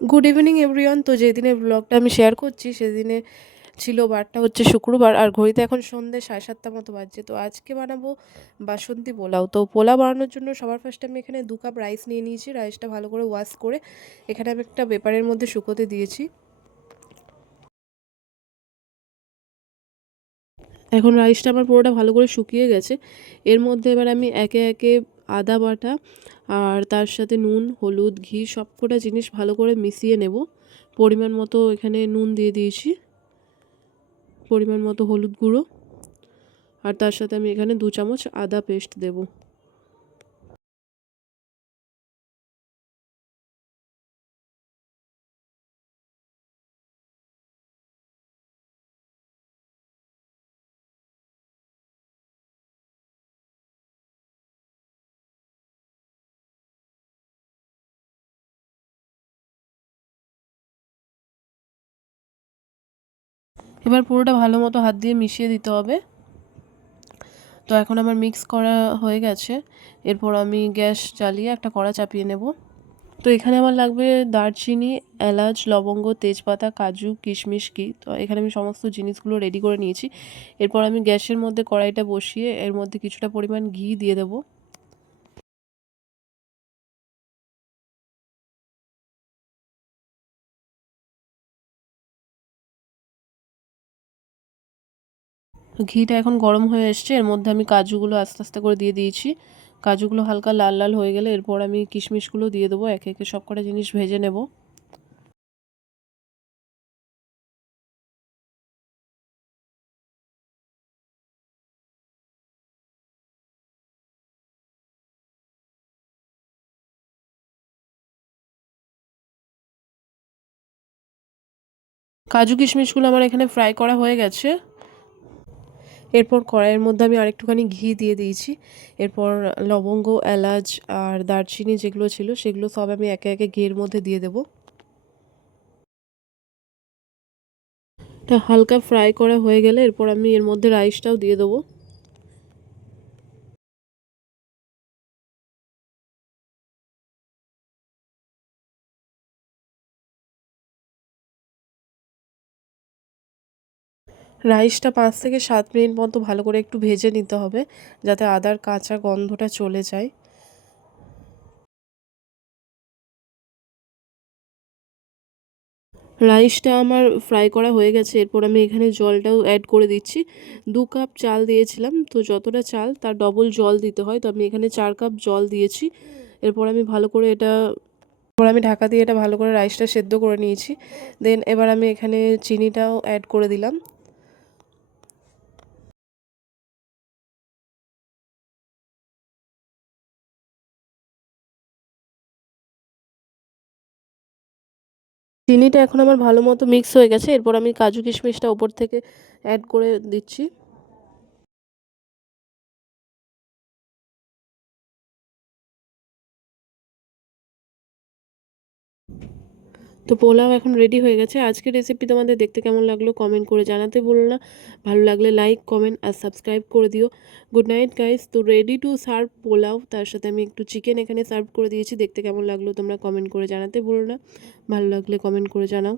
Good evening everyone. তো যেদিনের ব্লগটা আমি শেয়ার করছি সেদিনে ছিল বারটা হচ্ছে শুক্রবার, আর ঘড়িতে এখন সন্ধ্যে 7:30 মতো বাজছে। তো আজকে বানাবো বাসন্তী পোলাও। তো পোলাও বানানোর জন্য সবার ফার্স্টে আমি এখানে 2 কাপ রাইস নিয়ে নিয়েছি। রাইসটা ভালো করে ওয়াশ করে এখানে আমি একটা পেপারের মধ্যে শুকোতে দিয়েছি। এখন রাইসটা আমার পুরোটা ভালো করে শুকিয়ে গেছে। এর মধ্যে এবার আমি একে একে আদা বাটা আর তার সাথে নুন, হলুদ, ঘি সবকটা জিনিস ভালো করে মিশিয়ে নেব। পরিমাণ মতো এখানে নুন দিয়ে দিয়েছি, পরিমাণ মতো হলুদ গুঁড়ো, আর তার সাথে আমি এখানে 2 চামচ আদা পেস্ট দেব। এবার পুরোটা ভালো মতো হাত দিয়ে মিশিয়ে দিতে হবে। তো এখন আমার মিক্স করা হয়ে গেছে। এরপর আমি গ্যাস জ্বালিয়ে একটা কড়া চাপিয়ে নেব। তো এখানে আমার লাগবে দারচিনি, এলাচ, লবঙ্গ, তেজপাতা, কাজু, কিশমিশ তো এখানে আমি সমস্ত জিনিসগুলো রেডি করে নিয়েছি। এরপর আমি গ্যাসের মধ্যে কড়াইটা বসিয়ে এর মধ্যে কিছুটা পরিমাণ ঘি দিয়ে দেবো। ঘিটা এখন গরম হয়ে এসছে। এর মধ্যে আমি কাজুগুলো আস্তে আস্তে করে দিয়ে দিয়েছি। কাজুগুলো হালকা লাল লাল হয়ে গেলে এরপর আমি কিশমিশগুলো দিয়ে দেবো। একে একে সব কটা জিনিস ভেজে নেব। কাজু কিশমিশগুলো আমার এখানে ফ্রাই করা হয়ে গেছে। এরপর কড়াইয়ের মধ্যে আমি আরেকটুখানি ঘি দিয়ে দিয়েছি। এরপর লবঙ্গ, এলাচ আর দারচিনি যেগুলো ছিল সেগুলো সব আমি একে একে ঘিয়ের মধ্যে দিয়ে দেবো। এটা হালকা ফ্রাই করা হয়ে গেলে এরপর আমি এর মধ্যে রাইসটাও দিয়ে দেবো। রাইসটা 5 থেকে 7 মিনিট মতো ভালো করে একটু ভেজে নিতে হবে, যাতে আদার কাঁচা গন্ধটা চলে যায়। রাইসটা আমার ফ্রাই করা হয়ে গেছে। এরপর আমি এখানে জলটাও অ্যাড করে দিচ্ছি। 2 কাপ চাল দিয়েছিলাম, তো যতটা চাল তার ডবল জল দিতে হয়। তো আমি এখানে 4 কাপ জল দিয়েছি। এরপর আমি ভালো করে আমি ঢাকা দিয়ে এটা ভালো করে রাইসটা সেদ্ধ করে নিয়েছি। দেন এবার আমি এখানে চিনিটাও অ্যাড করে দিলাম। চিনিটা এখন আমার ভালো মতো মিক্স হয়ে গেছে। এরপর আমি কাজু কিশমিশটা ওপর থেকে অ্যাড করে দিচ্ছি। তো পোলাও এখন রেডি হয়ে গেছে। আজকের রেসিপি তোমাদের দেখতে কেমন লাগলো কমেন্ট করে জানাতে ভুলো না। ভালো লাগলে লাইক, কমেন্ট আর সাবস্ক্রাইব করে দিও। Good night guys. তো রেডি টু সার্ভ পোলাও, তার সাথে আমি একটু চিকেন এখানে সার্ভ করে দিয়েছি। দেখতে কেমন লাগলো তোমরা কমেন্ট করে জানাতে ভুলো না। ভালো লাগলে কমেন্ট করে জানাও।